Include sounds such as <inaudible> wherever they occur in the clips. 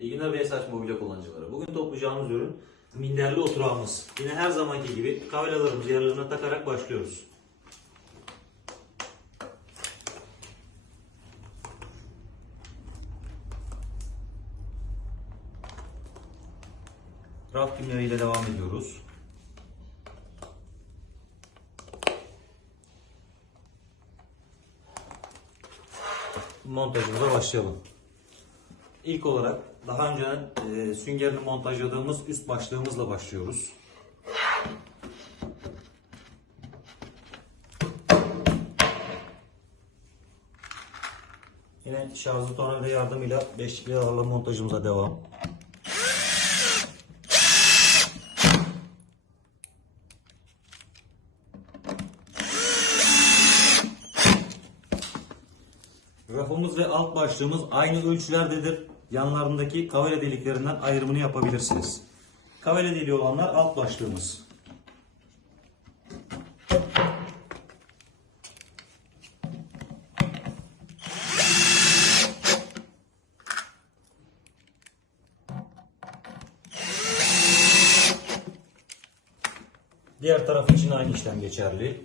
İyi günler BSH mobilya kullanıcıları. Bugün toplayacağımız ürün minderli oturağımız. Yine her zamanki gibi kavlalarımızı yerlerine takarak başlıyoruz. Raf kimleriyle devam ediyoruz. Montajımıza başlayalım. İlk olarak daha önce e, süngerini montajladığımız üst başlığımızla başlıyoruz. Yine şarjlı tornavida yardımıyla 5 vidalarla montajımıza devam. Rafımız ve alt başlığımız aynı ölçülerdedir. Yanlarındaki kavele deliklerinden ayrımını yapabilirsiniz. Kavele deliği olanlar alt başlığımız. Diğer taraf için aynı işlem geçerli.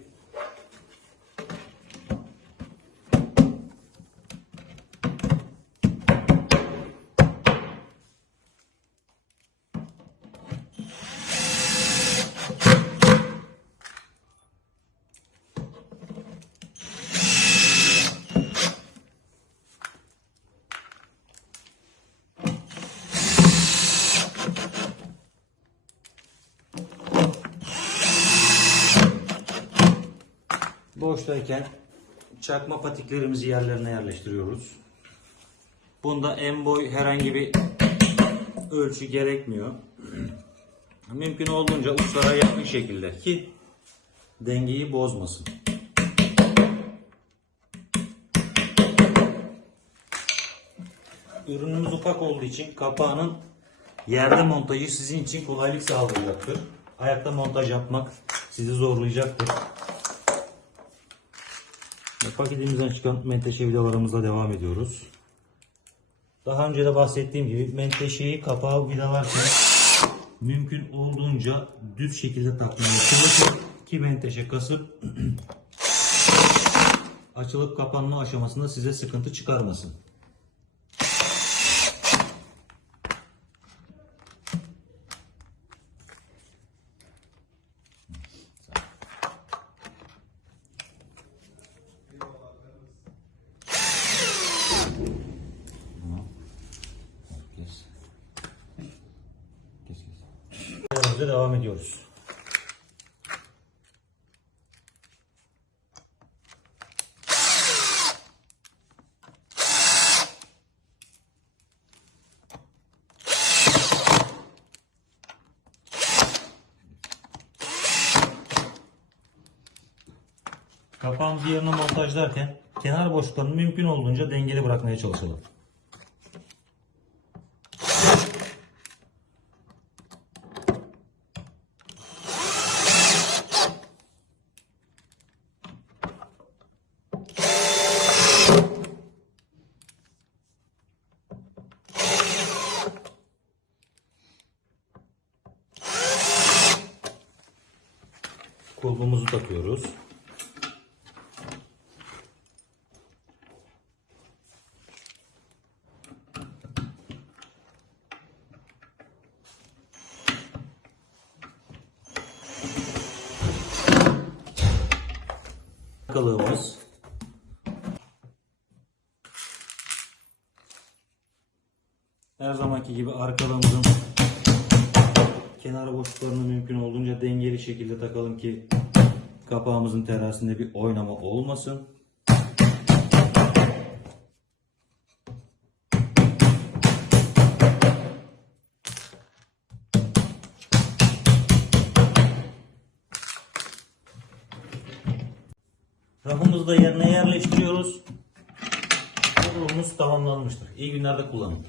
Boştayken çakma patiklerimizi yerlerine yerleştiriyoruz. Bunda en boy herhangi bir ölçü gerekmiyor. Mümkün olduğunca uçlara yakın şekilde ki dengeyi bozmasın. Ürünümüz ufak olduğu için kapağının yerde montajı sizin için kolaylık sağlayacaktır. Ayakta montaj yapmak sizi zorlayacaktır. Paketimizden çıkan menteşe vidalarımızla devam ediyoruz. Daha önce de bahsettiğim gibi menteşeyi kapağı vidalarken mümkün olduğunca düz şekilde takmaya çalışın ki menteşe kasıp <clears throat> açılıp kapanma aşamasında size sıkıntı çıkarmasın. Yerimize devam ediyoruz. Kapağın bir yerine montajlarken kenar boşluklarını mümkün olduğunca dengeli bırakmaya çalışalım. Kulbumuzu takıyoruz. Arkalığımız. Her zamanki gibi arkalığımızın kenar boşluklarını mümkün olduğunca dengeli şekilde takalım ki kapağımızın tersinde bir oynama olmasın. Rafımızı da yerine yerleştiriyoruz. Ürünümüz tamamlanmıştır. İyi günlerde kullanın.